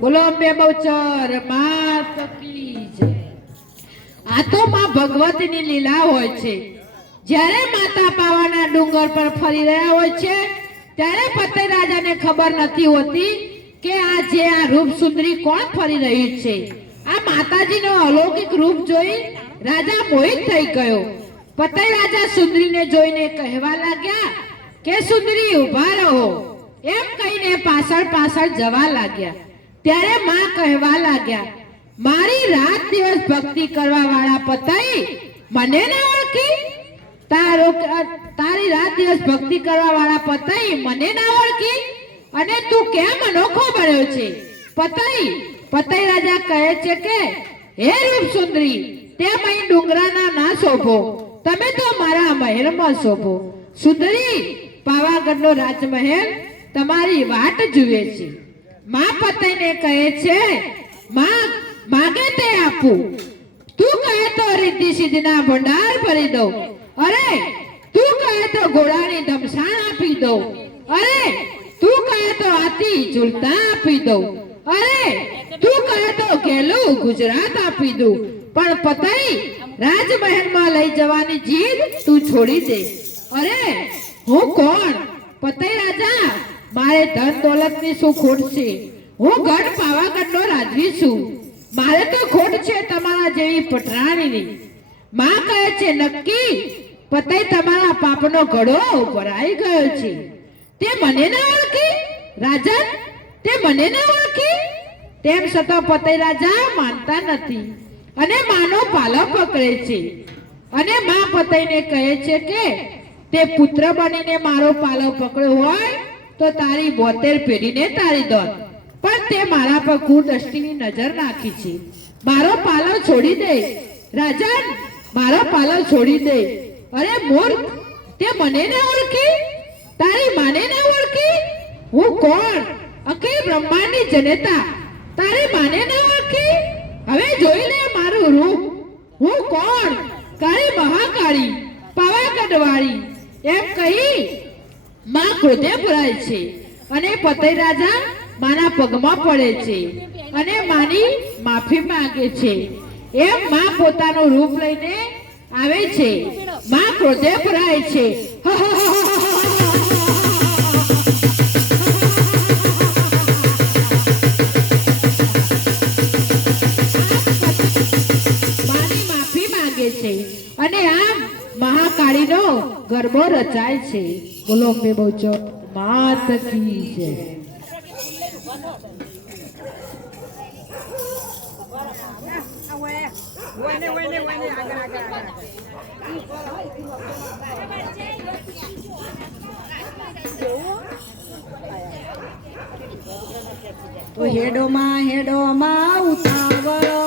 બોલો અંબે બહુચર માત કી જય। આ તો માં ભગવતીની લીલા હોય છે। જ્યારે માતા પાવાના ડુંગર પર ફરી રહ્યા હોય છે ત્યારે પતઈ રાજાને ખબર નથી હોતી કે આ રૂપ સુંદરી કોણ ફરી રહ્યું છે। આ માતાજીનો અલૌકિક રૂપ જોઈ રાજા મોહિત થઈ ગયો। પતઈ રાજા સુંદરીને જોઈને કહેવા લાગ્યા કે સુંદરી ઊભા રહો, એમ કહીને પાછળ પાછળ જવા લાગ્યા। ત્યારે માં કહેવા લાગ્યા, મારી રાત દિવસ ભક્તિ કરવા વાળા પતઈ મને ના ઓળખી? તારી રાત દિવસ ભક્તિ કરવા વાળા પતઈ મને ના ઓળખી? અને તું કેમ અનોખો બન્યો છે? પતઈ રાજા કહે છે કે હે રૂપ સુંદરી, તેમ અહીં ડુંગરાના ના શોભો, તમે તો મારા મહેલમાં શોભો। સુંદરી, પાવાગઢનો રાજમહેલ તમારી વાટ જુએ છે। માં પતઈને કહે છે, માગે તે આપું, તું કહે તો રિદ્ધિ સિદ્ધિના ભંડાર ભરી દઉં, અરે તું કહે તો ઘોડાની ધમસાણ આપી દઉં, અરે તું કહે તો હાથી ઝૂલતા આપી દઉં, અરે તું કહે તો ગેલું ગુજરાત આપી દઉં, પણ પતઈ રાજમહેલમાં લઈ જવાની જીદ તું છોડી દે। અરે હું કોણ? પતઈ રાજા, મારે ધન દોલતની શું ખોટ છે? હું ગઢ પાવાગઢનો રાજવી છું, મારે તો ખોટ છે તમારા જેવી પટરાણીની। માં કહે છે, નક્કી પતઈ તમારા પાપનો ઘડો ભરાઈ ગયો છે। તે મને ના ઓળખી? રાજન, તે મને ના ઓળખી? તેમ છતાં પતઈ રાજા માનતા નથી અને માનો પાલો પકડે છે। અને માં પતઈને કહે છે કે તે પુત્ર બનીને મારો પાલો પકડ્યો હોય તો તારી 72 પેઢીને તારી દોત, પણ તે મારા પર કુદૃષ્ટિની નજર નાખી છે। મારો પાલો છોડી દે રાજન, મારો પાલો છોડી દે। અરે મૂર્ખ, તે મને ના ઓળખી? તારી માને ના ઓળખી? હું કોણ? અખિલ બ્રહ્માંડની જનતા, તારી માને ના ઓળખી? હવે જોઈ લે મારું રૂપ, હું કોણ? કાળી મહાકાળી, પાવાગઢ વાળી, એમ કહી માં ક્રોધે ભરાય છે અને પતઈ રાજા માના પગમાં પડે છે અને માની માફી માંગે છે। એમ માં પોતાનું રૂપ લઈને આવે છે। માં ક્રોધે ભરાય છે। માની માફી માંગે છે અને આમ મહાકાળીનો ગરબો રચાય છે। બોલો અંબે બહુચર માત કી જય। હેડો માં ઉતાવળો,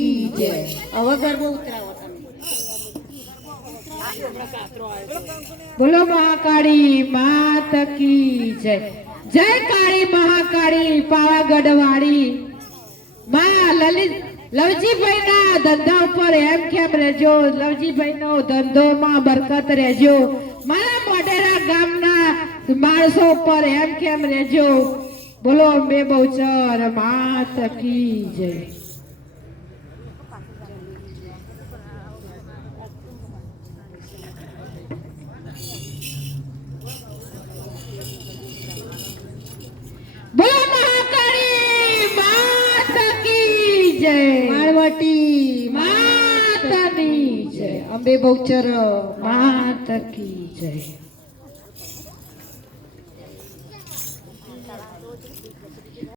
કી જય. હવે ગરબો ઉતરાવો તમે. બોલો મહાકાળી માત કી જય. જય કાળી મહાકાળી પાવાગઢ વાળી. માં લવજીભાઈ ના ધંધા ઉપર એમ કેમ રહેજો. લવજીભાઈ નો ધંધો માં બરકત રહેજો. મારા મોઢેરા ગામના માણસો ઉપર એમ કેમ રહેજો. બોલો અંબે બહુચર માત કી જય. બોલો મહાકાળી માત કી જય. માળવટી માતાની જય. અંબે બહુચર માત કી જય.